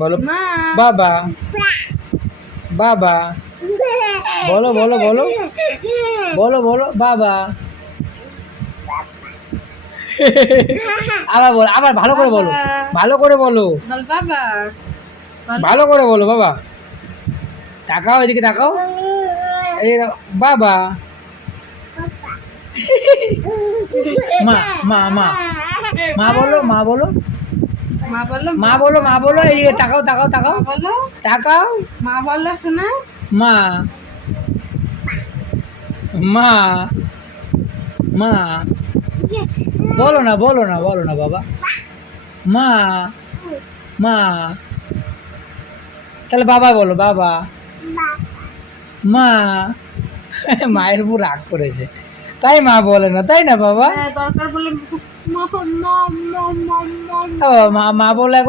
বলো মা। বাবা বাবা বলো বলো বলো বলো বলো বাবা আবার বলো, আবার ভালো করে বলো, ভালো করে বলো, বল বাবা। বলো। ভালো করে বলো বাবা। তাকাও এদিকে, তাকাও, এই দেখো, বাবা। মা মা মা মা বলো, মা বলো, মা বলো। মা বলো, মা বলো, এদিকে তাকাও, তাকাও, মা তাকাও, বলো। তাকাও, মা বলো শোনা। মা মা মা বলো না, বলো না, বলো না বাবা, মা মা। তাহলে বাবা বলো, বাবা, মা। মায়ের উপর রাগ করেছে, তাই মা বলে না, তাই না বাবা? হ্যাঁ, দরকার বলে মা মা মা মা মা ও, মা মা বলে